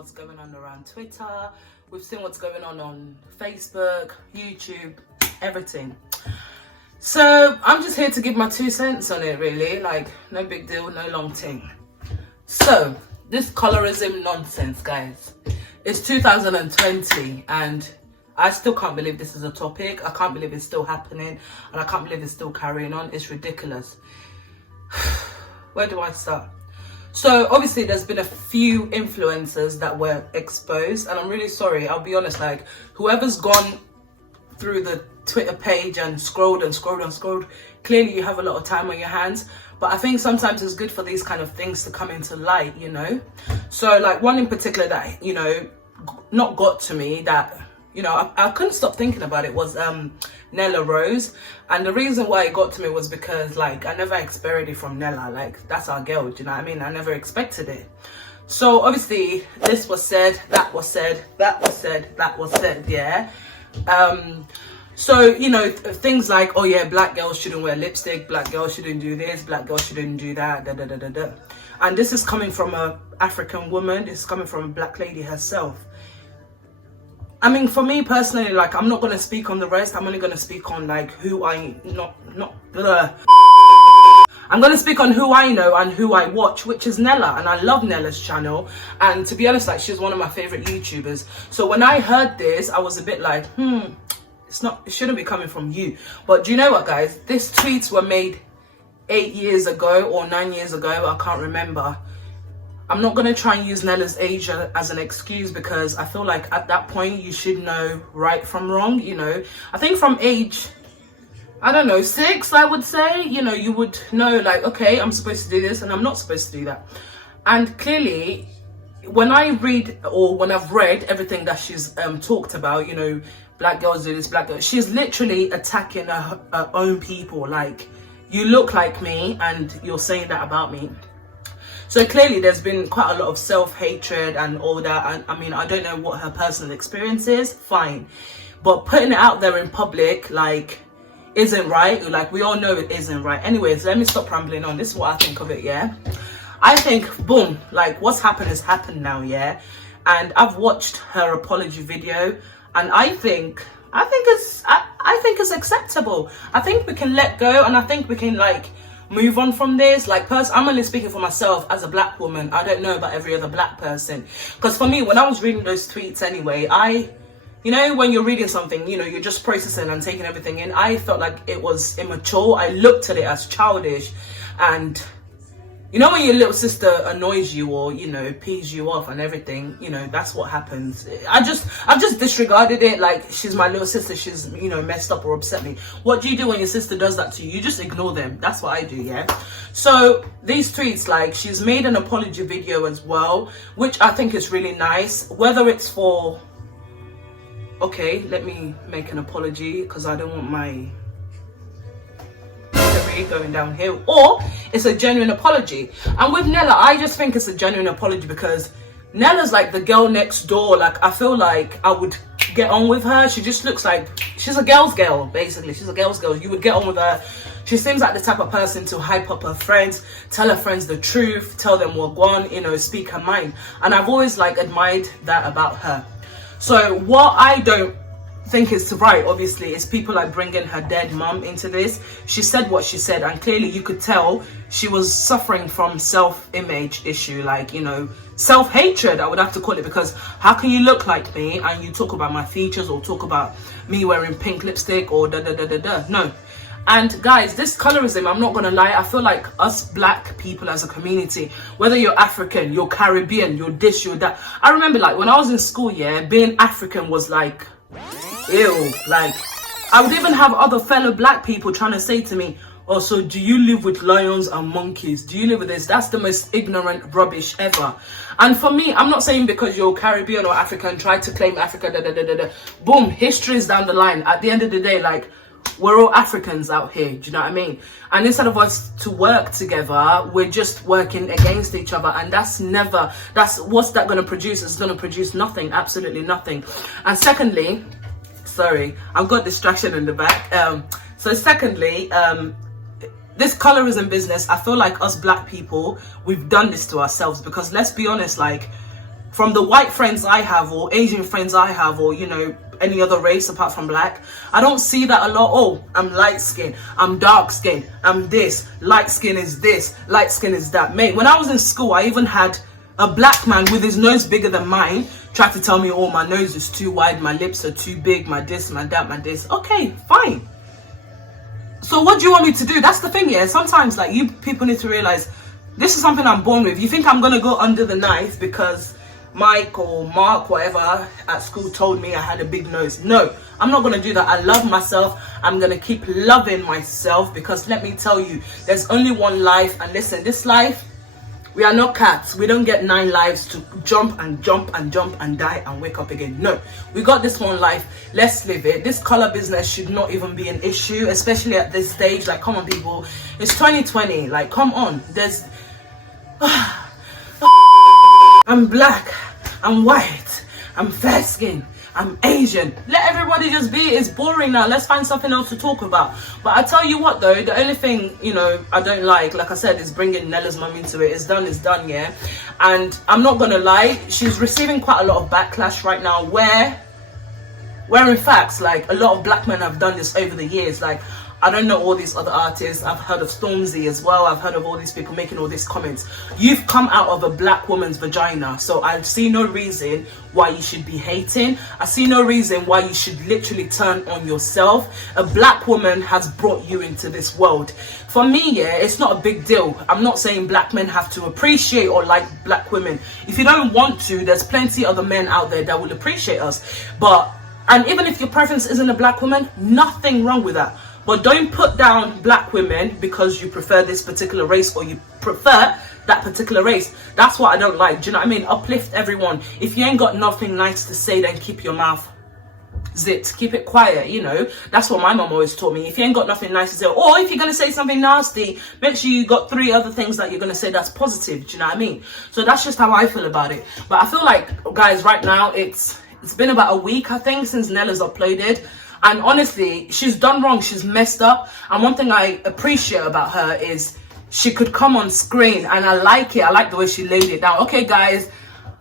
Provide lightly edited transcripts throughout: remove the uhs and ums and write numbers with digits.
what's going on around Twitter. We've seen what's going on Facebook, YouTube, everything. So I'm just here to give my 2 cents on it, really. Like, no big deal, no long thing. So this colorism nonsense, guys. It's 2020 and I still can't believe this is a topic. I can't believe it's still happening and I can't believe it's still carrying on. It's ridiculous. Where do I start? So obviously there's been a few influencers that were exposed, and I'm really sorry, I'll be honest, like whoever's gone through the Twitter page and scrolled and scrolled and scrolled, clearly you have a lot of time on your hands. But I think sometimes it's good for these kind of things to come into light, you know. So like one in particular that, you know, not got to me, that, you know, I couldn't stop thinking about it, was Nella Rose. And the reason why it got to me was because, like, I never expected it from Nella. Like, that's our girl, do you know what I mean? I never expected it. So obviously this was said, that was said, that was said, that was said, yeah. So, you know, things like, oh yeah, black girls shouldn't wear lipstick, black girls shouldn't do this, black girls shouldn't do that, da da da da da. And this is coming from an African woman, this is coming from a black lady herself. I mean, for me personally, like, I'm not going to speak on the rest. I'm only going to speak on, like, who I, I'm going to speak on who I know and who I watch, which is Nella. And I love Nella's channel. And to be honest, like, she's one of my favorite YouTubers. So when I heard this, I was a bit like, it shouldn't be coming from you. But do you know what, guys? These tweets were made 8 years ago or 9 years ago. I can't remember. I'm not going to try and use Nella's age as an excuse, because I feel like at that point you should know right from wrong, you know. I think from age, I don't know, 6, I would say, you know, you would know, like, okay, I'm supposed to do this and I'm not supposed to do that. And clearly, when I read, or when I've read everything that she's talked about, you know, black girls do this, black girls, she's literally attacking her own people. Like, you look like me and you're saying that about me. So clearly there's been quite a lot of self-hatred and all that. And I mean, I don't know what her personal experience is, fine. But putting it out there in public, like, isn't right. Like, we all know it isn't right. Anyways, let me stop rambling on. This is what I think of it, yeah? I think, boom, like, what's happened has happened now, yeah? And I've watched her apology video, and I think it's acceptable. I think we can let go, and I think we can, like, move on from this. Like, I'm only speaking for myself as a black woman. I don't know about every other black person. Because for me, when I was reading those tweets anyway, you know, when you're reading something, you know, you're just processing and taking everything in. I felt like it was immature. I looked at it as childish. And you know, when your little sister annoys you or, you know, pees you off and everything, you know, that's what happens. I've just disregarded it. Like, she's my little sister, she's, you know, messed up or upset me. What do you do when your sister does that to you? You just ignore them. That's what I do, yeah? So these tweets, like, she's made an apology video as well, which I think is really nice. Whether it's for, okay, let me make an apology because I don't want my going downhill, or it's a genuine apology. And with Nella, I just think it's a genuine apology because Nella's like the girl next door. Like, I feel like I would get on with her. She just looks like she's a girl's girl, basically. She's a girl's girl. You would get on with her. She seems like the type of person to hype up her friends, tell her friends the truth, tell them what gone, you know, speak her mind. And I've always, like, admired that about her. So what I don't think is right, obviously, is people like bringing her dead mum into this. She said what she said, and clearly you could tell she was suffering from self-image issue, like, you know, self-hatred, I would have to call it, because how can you look like me and you talk about my features or talk about me wearing pink lipstick or da da da da da? No. And guys, this colorism, I'm not gonna lie, I feel like us black people as a community, whether you're African, you're Caribbean, you're this, you're that. I remember, like, when I was in school, yeah, being African was like, ew. Like, I would even have other fellow black people trying to say to me, oh, so do you live with lions and monkeys? Do you live with this? That's the most ignorant rubbish ever. And for me, I'm not saying because you're Caribbean or African, try to claim Africa, da da da da da. Boom, history is down the line. At the end of the day, like, we're all Africans out here, do you know what I mean? And instead of us to work together, we're just working against each other, and what's that going to produce? It's going to produce nothing, absolutely nothing. And secondly, sorry, I've got distraction in the back. So secondly, this colorism business, I feel like us black people, we've done this to ourselves, because let's be honest, like, from the white friends I have, or Asian friends I have, or, you know, any other race apart from black, I don't see that a lot. Oh, I'm light skinned, I'm dark skinned, I'm this, light skin is this, light skin is that. Mate, when I was in school, I even had a black man with his nose bigger than mine try to tell me, oh, my nose is too wide, my lips are too big, my this, my that, my this. Okay, fine. So what do you want me to do? That's the thing, yeah. Sometimes, like, you people need to realize this is something I'm born with. You think I'm gonna go under the knife because Mike or Mark, whatever, at school told me I had a big nose? No, I'm not gonna do that. I love myself. I'm gonna keep loving myself, because let me tell you, there's only one life. And listen, this life, we are not cats. We don't get 9 lives to jump and jump and jump and die and wake up again. No, we got this one life. Let's live it. This color business should not even be an issue, especially at this stage. Like, come on, people. It's 2020. Like, come on. There's... I'm black. I'm white. I'm fair skinned. I'm Asian. Let everybody just be. It's boring now. Let's find something else to talk about. But I tell you what, though, the only thing, you know, I don't like I said, is bringing Nella's mum into it. It's done, yeah. And I'm not gonna lie, she's receiving quite a lot of backlash right now, where in fact, like, a lot of black men have done this over the years. Like, I don't know all these other artists. I've heard of Stormzy as well. I've heard of all these people making all these comments. You've come out of a black woman's vagina, so I see no reason why you should be hating. I see no reason why you should literally turn on yourself. A black woman has brought you into this world. For me, yeah, it's not a big deal. I'm not saying black men have to appreciate or like black women. If you don't want to, there's plenty other men out there that will appreciate us. And even if your preference isn't a black woman, nothing wrong with that. But don't put down black women because you prefer this particular race, or you prefer that particular race. That's what I don't like. Do you know what I mean? Uplift everyone. If you ain't got nothing nice to say, then keep your mouth zipped. Keep it quiet, you know. That's what my mom always taught me. If you ain't got nothing nice to say, or if you're going to say something nasty, make sure you got 3 other things that you're going to say that's positive. Do you know what I mean? So that's just how I feel about it. But I feel like, guys, right now, it's been about a week, I think, since Nella's uploaded. And honestly, she's done wrong. She's messed up. And one thing I appreciate about her is she could come on screen, and I like it. I like the way she laid it down. Okay, guys,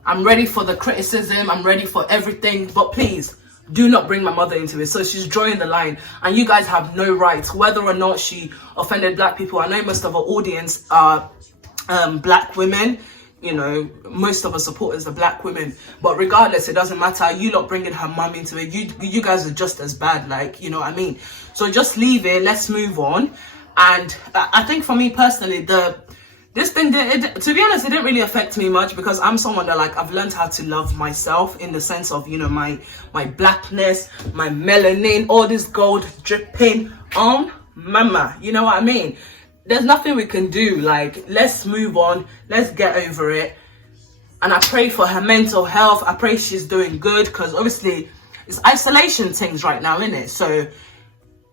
I'm ready for the criticism. I'm ready for everything. But please, do not bring my mother into it. So she's drawing the line. And you guys have no rights, whether or not she offended black people. I know most of our audience are black women. You know, most of our supporters are black women, but regardless, it doesn't matter. You lot bringing her mum into it, you guys are just as bad, like, you know what I mean? So just leave it. Let's move on. And I think for me personally, this thing, to be honest, it didn't really affect me much, because I'm someone that, like, I've learned how to love myself, in the sense of, you know, my blackness, my melanin, all this gold dripping on mama, you know what I mean? There's nothing we can do. Like, let's move on. Let's get over it. And I pray for her mental health. I pray she's doing good, because obviously it's isolation things right now, isn't it? So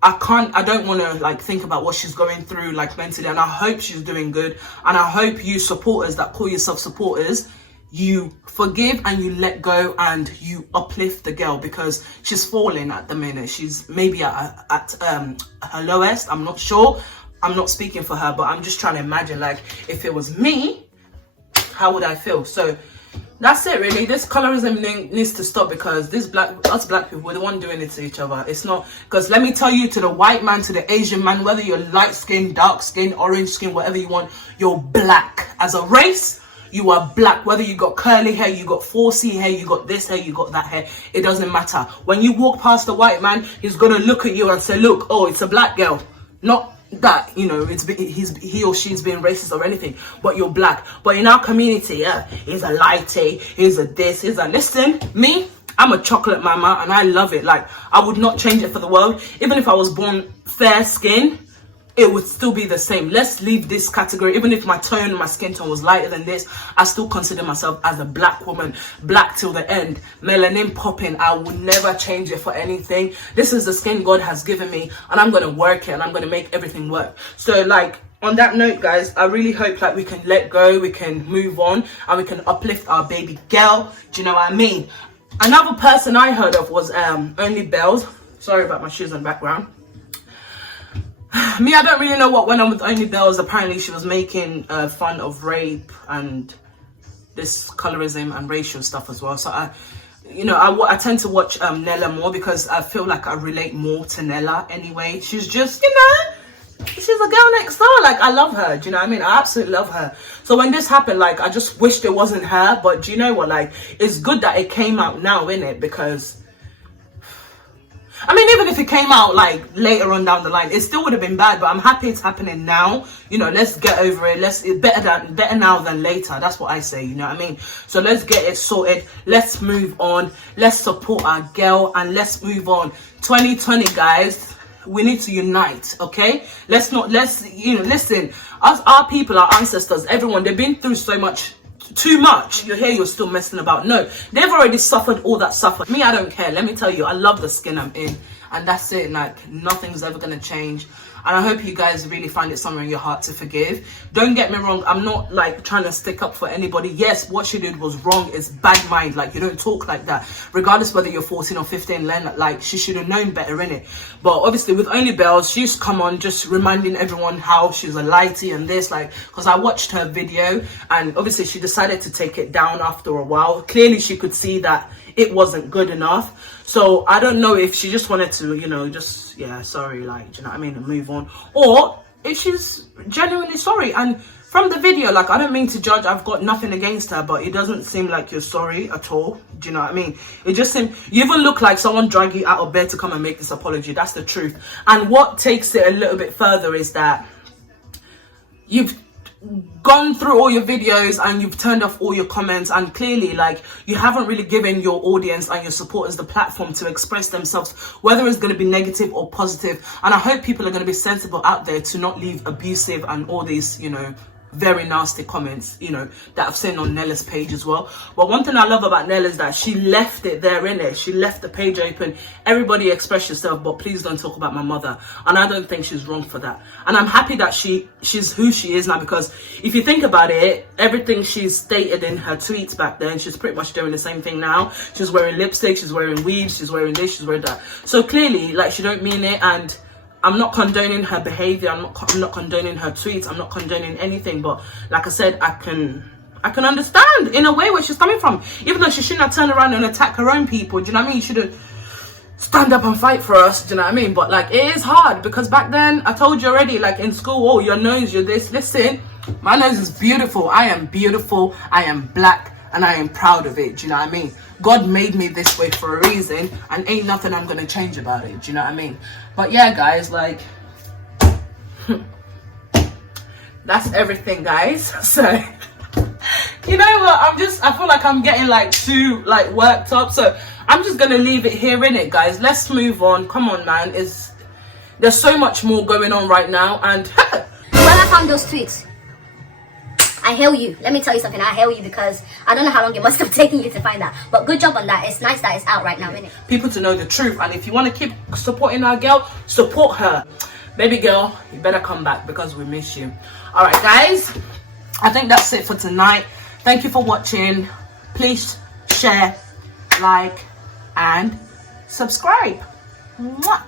I don't want to, like, think about what she's going through, like, mentally. And I hope she's doing good. And I hope you supporters that call yourself supporters, you forgive and you let go and you uplift the girl, because she's falling at the minute. She's maybe at her lowest. I'm not sure. I'm not speaking for her, but I'm just trying to imagine, like, if it was me, how would I feel? So that's it, really. This colorism thing needs to stop, because us black people, we're the one doing it to each other. It's not, because let me tell you, to the white man, to the Asian man, whether you're light skin, dark skin, orange skin, whatever you want, you're black. As a race, you are black. Whether you got curly hair, you got 4C hair, you got this hair, you got that hair, it doesn't matter. When you walk past the white man, he's gonna look at you and say, look, oh, it's a black girl. Not that, you know, he or she's being racist or anything, but you're black. But in our community, yeah, he's a lighty, he's a this, he's a... Listen, me, I'm a chocolate mama, and I love it. Like, I would not change it for the world. Even if I was born fair skin, it would still be the same. Let's leave this category. Even if my skin tone was lighter than this, I still consider myself as a black woman. Black till the end. Melanin popping. I would never change it for anything. This is the skin God has given me, and I'm going to work it, and I'm going to make everything work. So, like, on that note, guys, I really hope, like, we can let go, we can move on, and we can uplift our baby girl. Do you know what I mean? Another person I heard of was Only Bells. Sorry about my shoes in the background. Me, I don't really know what went on with Only Bells. Apparently she was making fun of rape and this colorism and racial stuff as well. So I tend to watch Nella more because I feel like I relate more to Nella anyway. She's just, she's a girl next door. Like, I love her. Do you know what I mean? I absolutely love her. So when this happened, like, I just wished it wasn't her. But do you know what? Like, it's good that it came out now, innit? Because, I mean, even if it came out, like, later on down the line, it still would have been bad. But I'm happy it's happening now. Let's get over it. It's better now than later. That's what I say, you know what I mean? So let's get it sorted. Let's move on. Let's support our girl. And let's move on. 2020, guys. We need to unite, okay? Listen, us, our people, our ancestors, everyone, they've been through so much, too much. You're here, you're still messing about. No, they've already suffered all that suffer. Me, I don't care. Let me tell you, I love the skin I'm in. And that's it. Like, nothing's ever going to change. And I hope you guys really find it somewhere in your heart to forgive. Don't get me wrong. I'm not, like, trying to stick up for anybody. Yes, what she did was wrong. It's bad mind. Like, you don't talk like that. Regardless whether you're 14 or 15, like, she should have known better, innit? But obviously, with Only Bells, she's come on just reminding everyone how she's a lighty and this, like, because I watched her video. And obviously, she decided to take it down after a while. Clearly, she could see that it wasn't good enough. So I don't know if she just wanted to, sorry, like, do you know what I mean, and move on, or if she's genuinely sorry. And from the video, like, I don't mean to judge, I've got nothing against her, but it doesn't seem like you're sorry at all. Do you know what I mean? It just seems, you even look like someone dragged you out of bed to come and make this apology. That's the truth. And what takes it a little bit further is that you've gone through all your videos and you've turned off all your comments, and clearly, like, you haven't really given your audience and your supporters the platform to express themselves, whether it's going to be negative or positive. And I hope people are going to be sensible out there to not leave abusive and all these, very nasty comments, that I've seen on Nella's page as well. But one thing I love about Nella is that she left it there, innit? She left the page open. Everybody express yourself, but please don't talk about my mother. And I don't think she's wrong for that. And I'm happy that she's who she is now, because if you think about it, everything she's stated in her tweets back then, she's pretty much doing the same thing now. She's wearing lipstick, she's wearing weaves, she's wearing this, she's wearing that. So clearly, like, she don't mean it, and I'm not condoning her behavior. I'm not condoning her tweets. I'm not condoning anything. But like I said, I can understand in a way where she's coming from. Even though she shouldn't have turned around and attacked her own people. Do you know what I mean? She should have stand up and fight for us. Do you know what I mean? But like, it is hard because back then, I told you already, like in school, oh, your nose, you're this. Listen, my nose is beautiful. I am beautiful. I am black. And I am proud of it. Do you know what I mean? God made me this way for a reason, and ain't nothing I'm gonna change about it. Do you know what I mean? But yeah, guys, like, that's everything, guys. So, you know what? I feel like I'm getting like too like worked up. So I'm just gonna leave it here, innit, guys? Let's move on. Come on, man. There's so much more going on right now, and when I found those tweets, I hail you. Let me tell you something. I hail you because I don't know how long it must have taken you to find that. But good job on that. It's nice that it's out right now, innit? People to know the truth. And if you want to keep supporting our girl, support her. Baby girl, you better come back because we miss you. Alright, guys. I think that's it for tonight. Thank you for watching. Please share, like, and subscribe. Mwah.